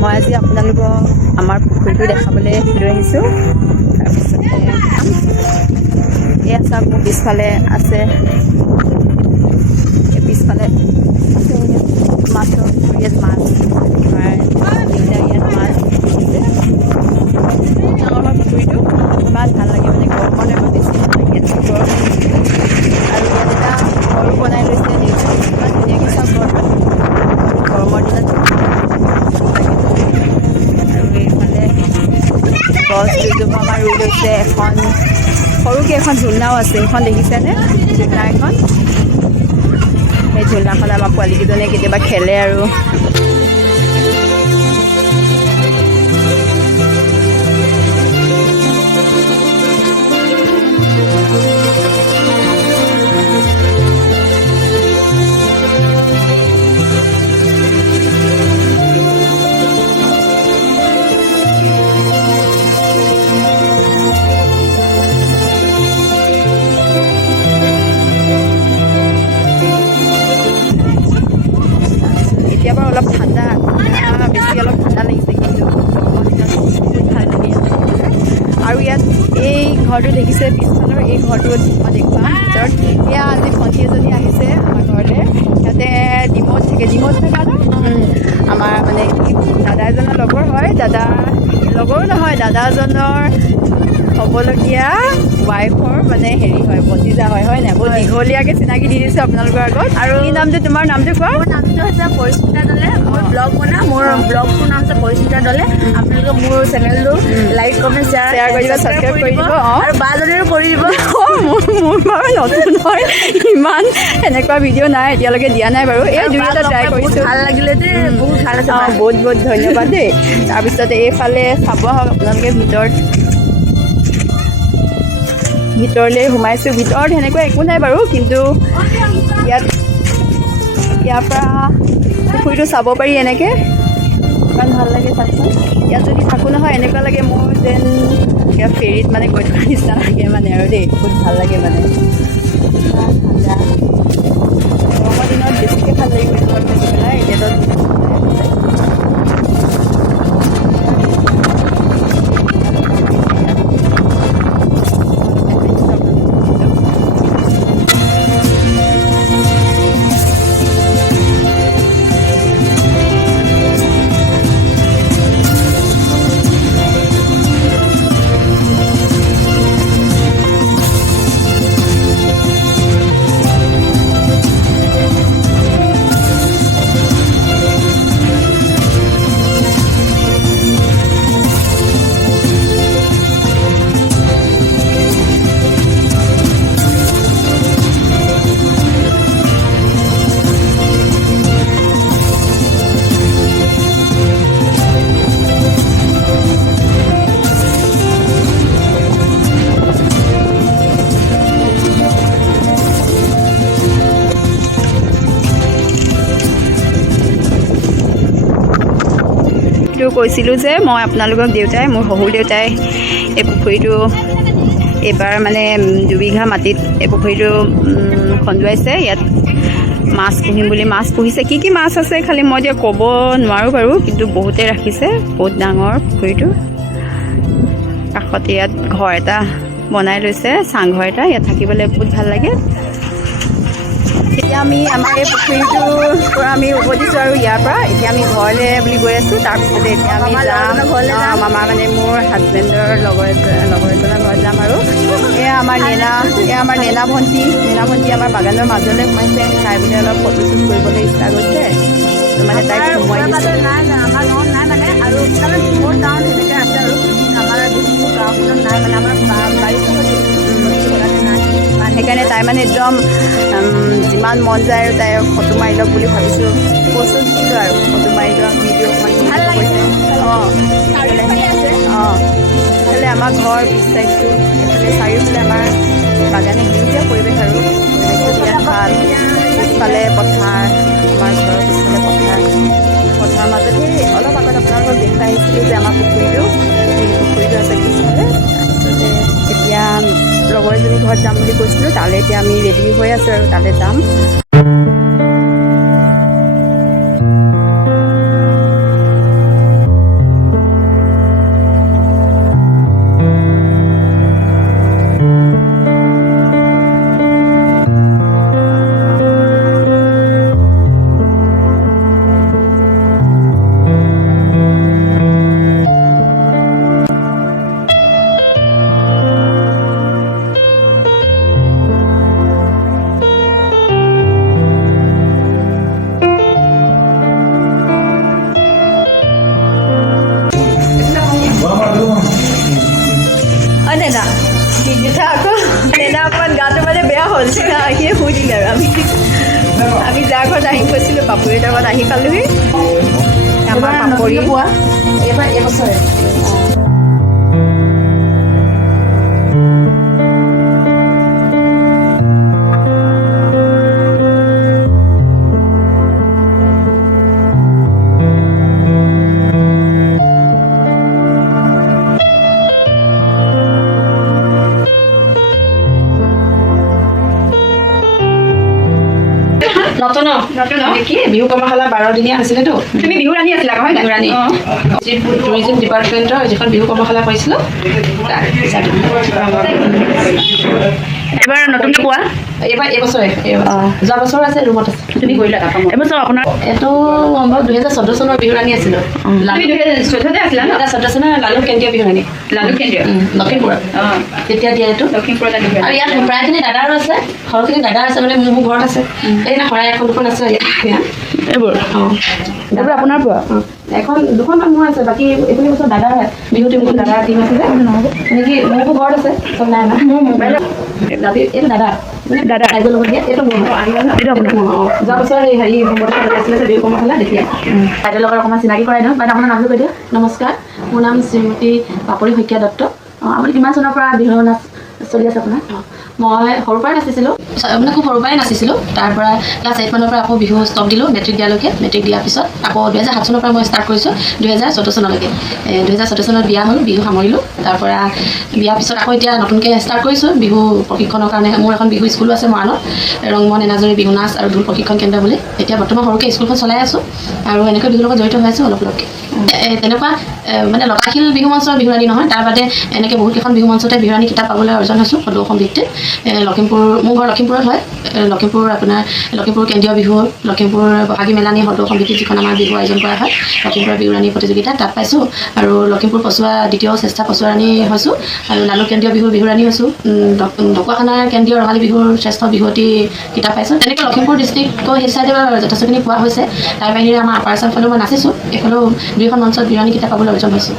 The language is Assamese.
মই আজি আপোনালোকক আমাৰ পুখুৰীটো দেখাবলৈ লৈ আহিছোঁ। তাৰপিছতে এয়া চাওক মোৰ পিছফালে আছে, এই পিছফালে আছে মাছৰ পুখুৰীত মাছ, ইয়াত মাছ ডাঙৰ পুখুৰীটো ইমান ভাল লাগে, মানে গৰমৰ টাইমত বেছি ভাল লাগে। ইয়াত গৰম আৰু ইয়াত এটা ঘৰো বনাই লৈছে, ইমান ধুনীয়াকৈ চাওক ঘৰটো গৰমৰ দিনত আৰু এইফালে গছ দুজোপা আমাৰ ৰুই লৈছে। এখন সৰুকৈ এখন ঝুলনাও আছে, সেইখন দেখিছেনে? ঝুলনা এখন, সেই ঝুলনাখন আমাৰ পোৱালীকেইজনীয়ে কেতিয়াবা খেলে আৰু এতিয়া বাৰু অলপ ঠাণ্ডা, বেছি অলপ ঠাণ্ডা লাগিছে, কিন্তু গৰমৰ দিনত বহুত ভাল লাগে। আৰু ইয়াত এই ঘৰটো দেখিছে, পিছফালৰ এই ঘৰটোত মই দেখুৱাম ভিতৰত। এয়া আজি ভণ্টি এজনী আহিছে আমাৰ ঘৰলৈ, ইয়াতে ডিমৌত থাকে, ডিমৌত থকা আমাৰ মানে কি দাদা এজনৰ লগৰ হয়, দাদা লগৰো নহয়, দাদাজনৰ হ'বলগীয়া ৱাইফৰ মানে হেৰি হয়, ভতিজা হয়, হয় নাই? বহুত দীঘলীয়াকৈ চিনাকি দি দিছোঁ আপোনালোকৰ আগত। আৰু কি নামটো, তোমাৰ নামটো কোৱা? মোৰ নামটো হৈছে পৰিস্মিতা দলে, মই ব্লগ বনাওঁ, মোৰ ব্লগটোৰ নাম হৈছে পৰিস্মিতা দলে। আপোনালোকে মোৰ চেনেলটো লাইক কমেণ্ট শ্বেয়াৰ কৰি দিব, ছাবস্ক্ৰাইব কৰি দিব, আৰু বাজনীৰো কৰি দিব। মোৰ বাৰু নতুন হয়, ইমান এনেকুৱা ভিডিঅ' নাই এতিয়ালৈকে দিয়া নাই বাৰু, এই দুই এটা ট্ৰাই কৰিছোঁ। ভাল লাগিলে দেই, বহুত ভাল আছে। বহুত বহুত ধন্যবাদ দেই। তাৰপিছতে এইফালে চাব আহক আপোনালোকে ভিতৰলৈ সোমাইছোঁ। ভিতৰত সেনেকুৱা একো নাই বাৰু, কিন্তু ইয়াৰ পৰা পুখুৰীটো চাব পাৰি এনেকৈ, ইমান ভাল লাগে। চাওকচোন, ইয়াত যদি থাকোঁ নহয় এনেকুৱা লাগে মোৰ যেন ইয়াত ফেৰীত মানে গৈ থকা নিচিনা লাগে মানে আৰু দেই, বহুত ভাল লাগে মানে। ঠাণ্ডা গৰমৰ দিনত বেছিকৈ ভাল লাগিব ঘৰত থাকি পেলাই। এতিয়াতো কৈছিলোঁ যে মই আপোনালোকক মোৰ শহুৰ দেউতাই এই পুখুৰীটো এইবাৰ মানে 2 বিঘা মাটিত এই পুখুৰীটো খন্দুৱাইছে। ইয়াত মাছ পুহিম বুলি মাছ পুহিছে। কি কি মাছ আছে খালি মই এতিয়া ক'ব নোৱাৰোঁ বাৰু, কিন্তু বহুতে ৰাখিছে। বহুত ডাঙৰ পুখুৰীটো, কাষতে ইয়াত ঘৰ এটা বনাই লৈছে, চাংঘৰ এটা, ইয়াত থাকিবলৈ বহুত ভাল লাগে। এতিয়া আমি আমাৰ এই পুখুৰীটোৰ পৰা আমি উভতিছোঁ আৰু ইয়াৰ পৰা এতিয়া আমি ঘৰলৈ বুলি গৈ আছোঁ। তাৰপিছতে এতিয়া আমি যাম মামা মানে মোৰ হাজবেণ্ডৰ লগৰ এজনৰ ঘৰত যাম। আৰু এয়া আমাৰ নেনা ভণ্টি আমাৰ বাগানৰ মাজলৈ সোমাইছে। তাই বোলে অলপ ফটোশ্বুট কৰিবলৈ ইচ্ছা গৈছে, মানে তাইক সোমোৱাই দিছে। আমাৰ গাঁৱত নাই মানে, আৰু মোৰ গাঁৱত সেনেকৈ আছে আৰু আমাৰ গাঁওখনত নাই মানে, আমাৰ বাৰীটো নাই। সেইকাৰণে তাই মানে একদম যিমান মন যায় আৰু তাই ফটো মাৰি লওক বুলি ভাবিছোঁ। কৈছোঁ দিছোঁ আৰু ফটো মাৰি লোৱা ভিডিঅ' অকণমান কৈছে। এইফালে আমাৰ ঘৰ পিছ চাইডটো, এইফালে চাৰিওফালে আমাৰ বাগানে সেউজীয়া পৰিৱেশ আৰু পৰিৱেশটো বিৰাট ভাল। পিছফালে পথাৰ, আমাৰ ঘৰৰ পিছফালে পথাৰ মাজতে অলপ আগত আপোনালোকক দেখুৱাই আহিছিলোঁ যে আমাৰ পুখুৰীটো আছে পিছফালে। তাৰপিছতে এতিয়া লগৰ এজনী ঘৰত যাম বুলি কৈছিলোঁ, তালৈ এতিয়া আমি ৰেডি হৈ আছোঁ আৰু তালৈ যাম। পাপৰিৰ লগত আহি পালোহি আমাৰ পাপৰি পোৱা এইবাৰ এবছৰে নতুন কি বিহু কৰ্মশালা 12 দিনীয়া আছিলেতো তুমি বিহু ৰাণী আছিলা হয় বিহু ৰাণী টুৰিজিম ডিপাৰ্টমেণ্টৰ যিখন বিহু কৰ্মশালা কৰিছিলোঁ এবাৰ নতুনকৈ পোৱা এইবাৰ এবছৰে যোৱা বছৰ আছে ৰুমত আছে তুমি কৰিলা এবছৰ আপোনাৰ এইটো সম্ভৱ 2014 চনৰ বিহু ৰাণী আছিলোঁ 2014 আছিলা ন 2014 চনৰ লালু কেন্দ্ৰীয় বিহু ৰাণী লালু কেন্দ্ৰীয় লখিমপুৰত তেতিয়া দিয়া এইটো লখিমপুৰত আৰু ইয়াত প্ৰায়খিনি দাদাৰো আছে সৰহখিনি দাদা আছে মানে মোৰ ঘৰত আছে এইদিনা শৰাই এখন দুখন আছে এইবোৰ এইবোৰ আপোনাৰ পৰা এখন দুখনমান মোৰ আছে বাকী এইখিনি বছৰ দাদাৰ বিহু টিমটো দাদাৰ টিম আছে যে নেকি মোৰতো ঘৰত আছে চব নাই নাই মোৰ মোবাইলত এইটো দাদা দাদা ৰাইজৰ লগত দিয়া এইটো মোৰ এইটো আপোনাৰ যোৱা বছৰ এই হেৰি আছিলে যে বিহু কৰ্মশালা দেখি বাইদেউৰ লগত অকণমান চিনাকি কৰাই দিওঁ বাইদেউ আপোনাৰ নামটো কৈ দিয়ক নমস্কাৰ মোৰ নাম শ্ৰীমতী পাপৰি শইকীয়া দত্ত আপুনি কিমান চনৰ পৰা বিহু নাচ চলি আছে আপোনাৰ মই সৰুৰ পৰাই নাচিছিলোঁ মানে খুব সৰুৰ পৰাই নাচিছিলোঁ তাৰপৰা ক্লাছ 8 মানৰ পৰা আকৌ বিহু ষ্টপ দিলোঁ মেট্ৰিক দিয়ালৈকে মেট্ৰিক দিয়াৰ পিছত আকৌ 2007 চনৰ পৰা মই ষ্টাৰ্ট কৰিছোঁ 2014 চনলৈকে 2014 চনত বিয়া হ'ল বিহু সামৰিলোঁ তাৰপৰা বিয়াৰ পিছত আকৌ এতিয়া নতুনকৈ ষ্টাৰ্ট কৰিছোঁ বিহু প্ৰশিক্ষণৰ কাৰণে মোৰ এখন বিহু স্কুলো আছে মৰাণত ৰংমন এনাজৰী বিহু নাচ আৰু ঢোল প্ৰশিক্ষণ কেন্দ্ৰ বুলি এতিয়া বৰ্তমান সৰুকৈ স্কুলখন চলাই আছোঁ আৰু এনেকৈ বিহুৰ লগত জড়িত হৈ আছোঁ অলপ অলপকৈ তেনেকুৱা মানে লতাশিল বিহু মঞ্চৰ বিহু ৰাণী নহয় তাৰ বাদে এনেকৈ বহুতকেইখন বিহু মঞ্চতে বিহু ৰাণী কিতাপ পাবলৈ অৰ্জন হৈছোঁ সদৌ অসম ভিত্তিত লখিমপুৰ মোৰ ঘৰ লখিমপুৰত হয় লখিমপুৰ আপোনাৰ লখিমপুৰ কেন্দ্ৰীয় বিহু লখিমপুৰ বহাগী মেলানী সদৌ অসম ভিত্তিত যিখন আমাৰ বিহু আয়োজন কৰা হয় লখিমপুৰৰ বিহু ৰাণী প্ৰতিযোগিতা তাত পাইছোঁ আৰু লখিমপুৰ পচুৱা দ্বিতীয় শ্ৰেষ্ঠ পচুৱা ৰাণী হৈছোঁ আৰু লালু কেন্দ্ৰীয় বিহুৰ বিহু ৰাণী হৈছোঁ ঢকুৱাখানাৰ কেন্দ্ৰীয় ৰঙালী বিহুৰ শ্ৰেষ্ঠ বিহুৱতী কিতাপ পাইছোঁ তেনেকৈ লখিমপুৰ ডিষ্ট্ৰিক্টৰ সেই চাইডে যথেষ্টখিনি পোৱা হৈছে তাৰ বাহিৰে আমাৰ আপাৰ আছাম ফালেও মই নাচিছোঁ এইফালেও দুই এখন মঞ্চত বিহু ৰাণী কিতাপ পাবলৈ অৰ্জন হৈছোঁ